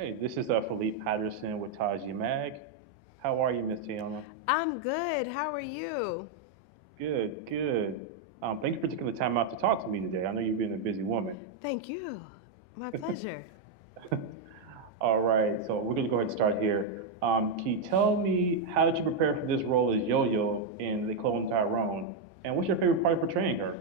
Hey, this is Philippe Patterson with Taji Mag. How are you, Miss Teyonah? I'm good. How are you? Good, good. Thank you for taking the time out to talk to me today. I know you've been a busy woman. Thank you. My pleasure. All right, so we're going to go ahead and start here. Can you tell me how did you prepare for this role as Yo-Yo in The Cloned Tyrone? And what's your favorite part of portraying her?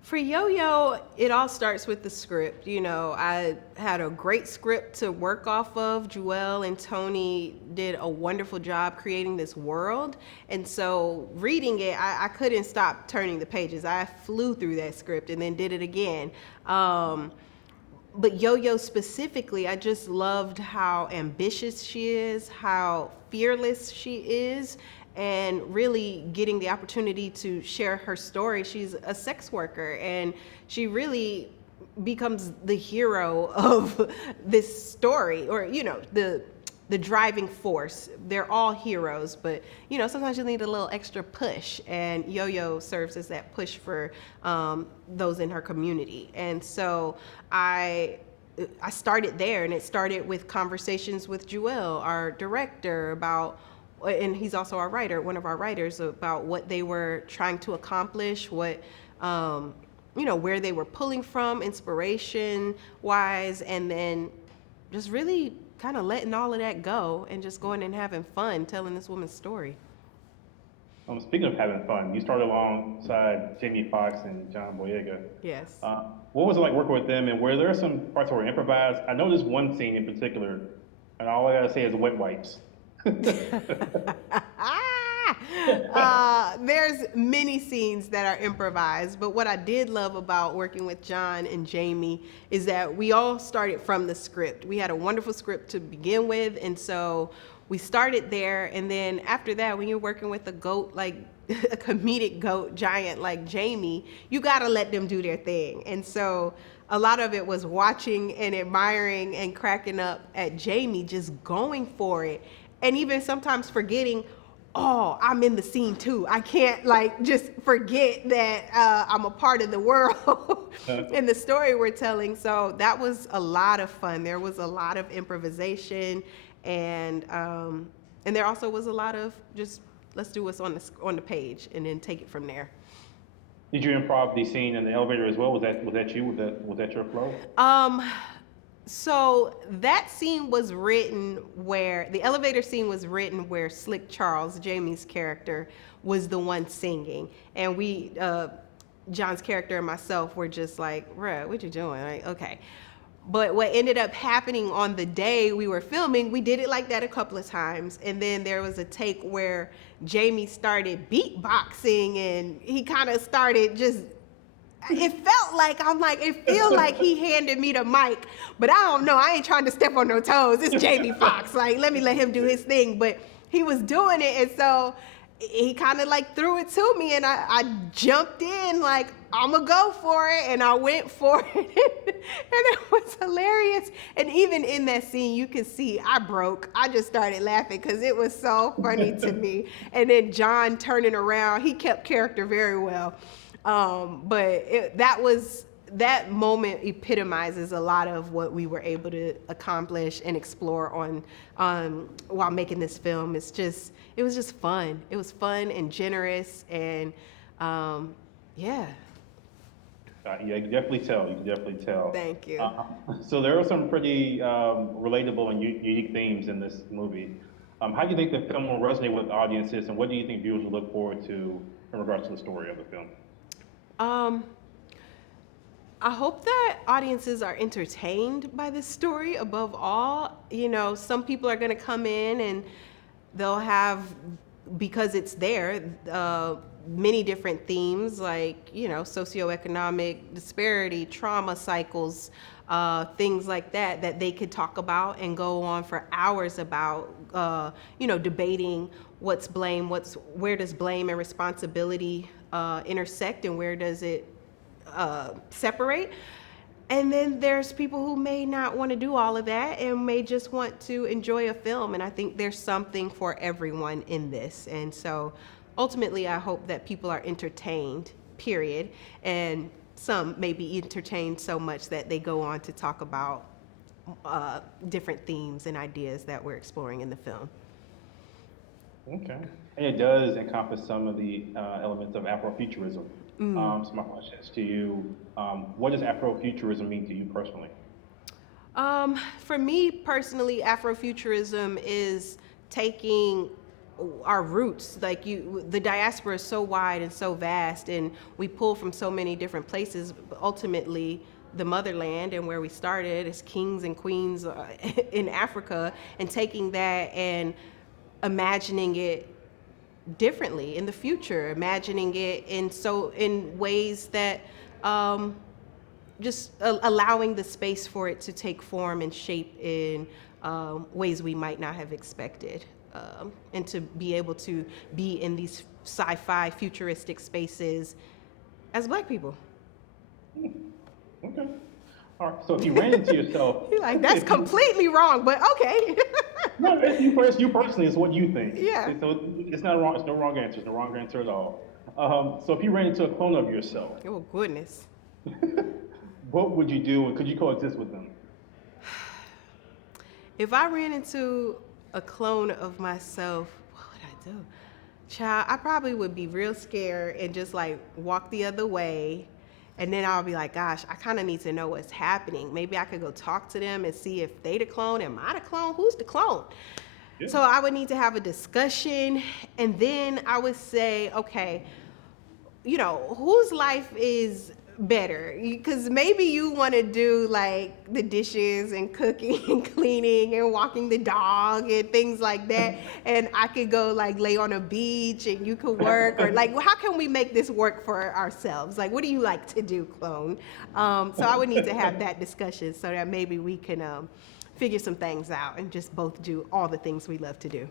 For Yo-Yo, it all starts with the script. I had a great script to work off of. Joelle and Tony did a wonderful job creating this world. And so reading it, I couldn't stop turning the pages. I flew through that script and then did it again. But Yo-Yo specifically, I just loved how ambitious she is, how fearless she is, and really getting the opportunity to share her story. She's a sex worker, and she really becomes the hero of this story, or the driving force. They're all heroes, but sometimes you need a little extra push, and Yo-Yo serves as that push for those in her community. And so I started there, and it started with conversations with Joelle, our director, about, and he's also our writer, one of our writers, about what they were trying to accomplish, what where they were pulling from inspiration wise, and then just really kind of letting all of that go and just going and having fun telling this woman's story. Speaking of having fun, you started alongside Jamie Foxx and John Boyega. Yes. What was it like working with them, and were there some parts that were improvised? I know there's one scene in particular, and all I gotta say is wet wipes. There's many scenes that are improvised, but what I did love about working with John and Jamie is that we all started from the script. We had a wonderful script to begin with, and so we started there, and then after that, when you're working with a goat, like a comedic goat giant like Jamie, you gotta let them do their thing. And so a lot of it was watching and admiring and cracking up at Jamie just going for it, and even sometimes forgetting, oh, I'm in the scene too. I can't like just forget that I'm a part of the world in the story we're telling. So that was a lot of fun. There was a lot of improvisation, and there also was a lot of just let's do what's on the page and then take it from there. Did you improv the scene in the elevator as well? Was that you? Was that your flow? Um, So that scene was written where the elevator scene was written where Slick Charles, Jamie's character, was the one singing, and John's character and myself were just like, "Bruh, what you doing?" Like, okay. But what ended up happening on the day we were filming, we did it like that a couple of times, and then there was a take where Jamie started beatboxing, and he kind of started just it felt like I'm like it feel like he handed me the mic, but I don't know. I ain't trying to step on no toes. It's Jamie Foxx. Like let him do his thing. But he was doing it, and so he kind of like threw it to me, and I jumped in like I'ma go for it, and I went for it, and it was hilarious. And even in that scene, you can see I broke. I just started laughing because it was so funny to me. And then John turning around, he kept character very well. That moment epitomizes a lot of what we were able to accomplish and explore on while making this film. It was just fun. It was fun and generous, and yeah. Yeah, you can definitely tell. You can definitely tell. Thank you. So there are some pretty relatable and unique themes in this movie. How do you think the film will resonate with audiences, and what do you think viewers will look forward to in regards to the story of the film? Um, I hope that audiences are entertained by this story above all. Some people are going to come in and they'll have, because it's there, many different themes like, socioeconomic disparity, trauma cycles, things like that they could talk about and go on for hours about, debating what's blame, where does blame and responsibility intersect, and where does it separate. And then there's people who may not want to do all of that and may just want to enjoy a film. And I think there's something for everyone in this. And so ultimately, I hope that people are entertained, period. And some may be entertained so much that they go on to talk about different themes and ideas that we're exploring in the film. Okay. And it does encompass some of the elements of Afrofuturism. So my question is to you, what does Afrofuturism mean to you personally? For me personally, Afrofuturism is taking our roots. Like the diaspora is so wide and so vast, and we pull from so many different places. But ultimately, the motherland and where we started as kings and queens in Africa, and taking that and imagining it differently in the future, imagining it in ways that just allowing the space for it to take form and shape in ways we might not have expected, and to be able to be in these sci-fi futuristic spaces as Black people. Okay. All right. So if you ran into yourself, You're like, that's completely wrong, but okay. no, it's you personally. It's what you think. Yeah. So it's not wrong. It's no wrong answer. It's no wrong answer at all. So if you ran into a clone of yourself, Oh, goodness. what would you do, and could you coexist with them? If I ran into a clone of myself, what would I do? Child, I probably would be real scared and just like walk the other way. And then I'll be like, gosh, I kind of need to know what's happening. Maybe I could go talk to them and see if they the clone. Am I the clone? Who's the clone? Yeah. So I would need to have a discussion. And then I would say, okay, whose life is better? Because maybe you want to do like the dishes and cooking and cleaning and walking the dog and things like that, and I could go like lay on a beach and you could work, or like, well, how can we make this work for ourselves? Like, what do you like to do, clone? So I would need to have that discussion so that maybe we can figure some things out and just both do all the things we love to do.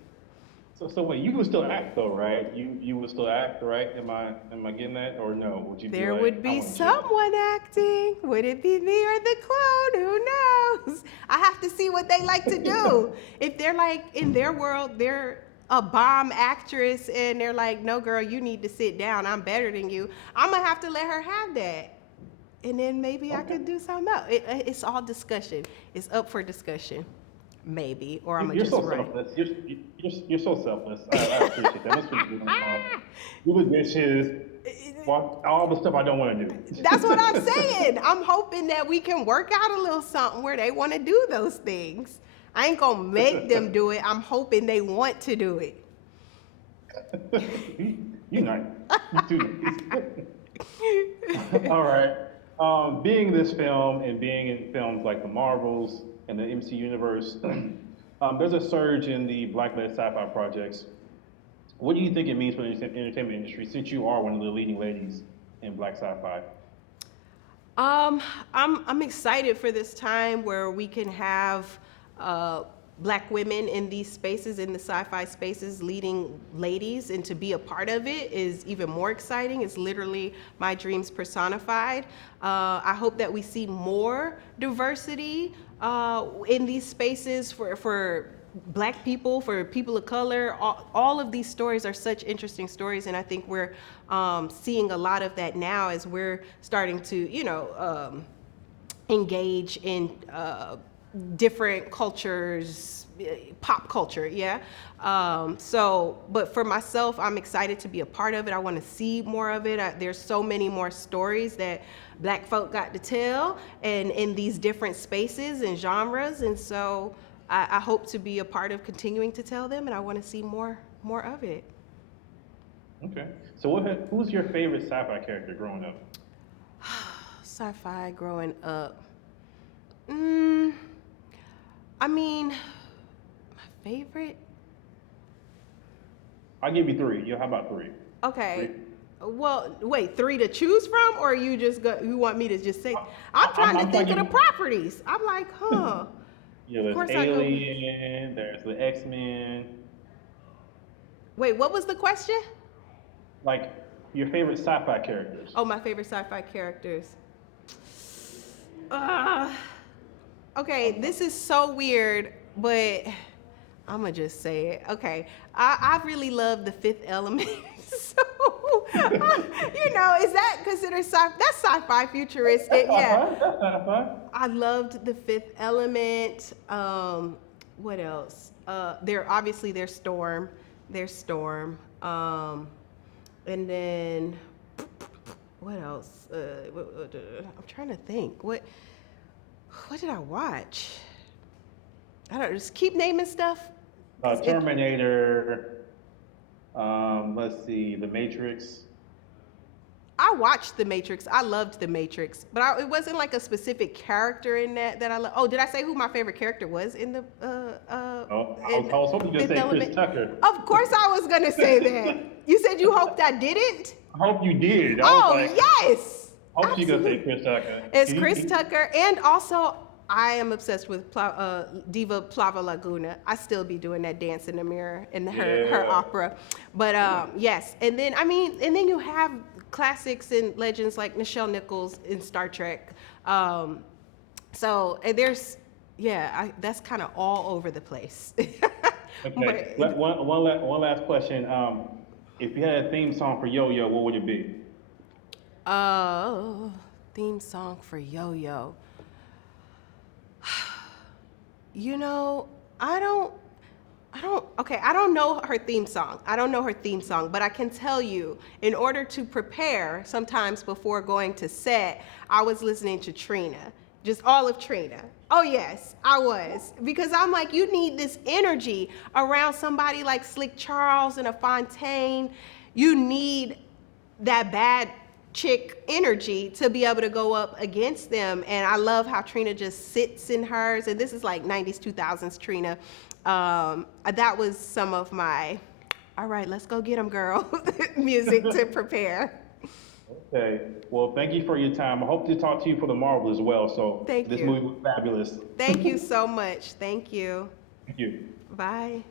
So wait, you would still act though, right? You would still act, right? Am I getting that, or no? Would you? There be like, would I be wanna chill? someone acting. Would it be me or the clone? Who knows? I have to see what they like to do. If they're like in their world, they're a bomb actress and they're like, no, girl, you need to sit down. I'm better than you. I'm going to have to let her have that. And then maybe I could do something else. It's all discussion. It's up for discussion. Maybe, or I'm gonna You're just so run. selfless. You're so selfless. I appreciate that. That's what you're doing. Do the dishes, all the stuff I don't want to do. That's what I'm saying. I'm hoping that we can work out a little something where they want to do those things. I ain't gonna make them do it. I'm hoping they want to do it. You're nice. You're too nice. All right. Being this film and being in films like the Marvels and the MC universe, there's a surge in the Black-led sci-fi projects. What do you think it means for the entertainment industry, since you are one of the leading ladies in Black sci-fi? I'm excited for this time where we can have Black women in these spaces, in the sci-fi spaces, leading ladies, and to be a part of it is even more exciting. It's literally my dreams personified. I hope that we see more diversity in these spaces for Black people, for people of color. All of these stories are such interesting stories, and I think we're seeing a lot of that now as we're starting to, engage in different cultures, pop culture, yeah. But for myself, I'm excited to be a part of it. I want to see more of it. There's so many more stories that Black folk got to tell, and in these different spaces and genres, and so I hope to be a part of continuing to tell them, and I want to see more of it. Okay. So who's your favorite sci-fi character growing up? Sci-fi growing up. I mean, my favorite? I'll give you three. How about three? Okay. Well, wait, 3 to choose from, or you want me to just say? I'm trying to think of the properties. I'm like, huh. Yeah, there's Alien, there's the X-Men. Wait, what was the question? Like, your favorite sci-fi characters. Oh, my favorite sci-fi characters. Okay, this is so weird, but I'm gonna just say it. Okay, I really love The Fifth Element. So, is that considered sci-fi? That's sci-fi futuristic, yeah. I loved The Fifth Element. What else? There's Storm. There's Storm. And then what else? I'm trying to think. What did I watch? I don't just keep naming stuff. Terminator. Let's see, The Matrix. I watched The Matrix. I loved The Matrix, but it wasn't like a specific character in that I love. Oh, did I say who my favorite character was in the? Oh, I was hoping you were going to say Chris Tucker. Of course, I was gonna say that. You said you hoped I didn't. I hope you did. Yes. Hope you're going to say Chris Tucker. It's Chris Tucker, and also I am obsessed with Diva Plava Laguna. I still be doing that dance in the mirror in her opera, but yes. And then you have classics and legends like Nichelle Nichols in Star Trek. So that's kind of all over the place. Okay. One last question. If you had a theme song for Yo-Yo, what would it be? Theme song for Yo-Yo. You know, I don't know her theme song. But I can tell you, in order to prepare, sometimes before going to set, I was listening to Trina, just all of Trina. Oh yes, I was. Because I'm like, you need this energy around somebody like Slick Charles and a Fontaine. You need that bad chick energy to be able to go up against them. And I love how Trina just sits in hers. And this is like 90s, 2000s Trina. That was some of my, all right, let's go get them, girl, music to prepare. Okay. Well, thank you for your time. I hope to talk to you for the Marvel as well. So Thank this you. movie was fabulous. Thank you so much. Thank you. Thank you. Bye.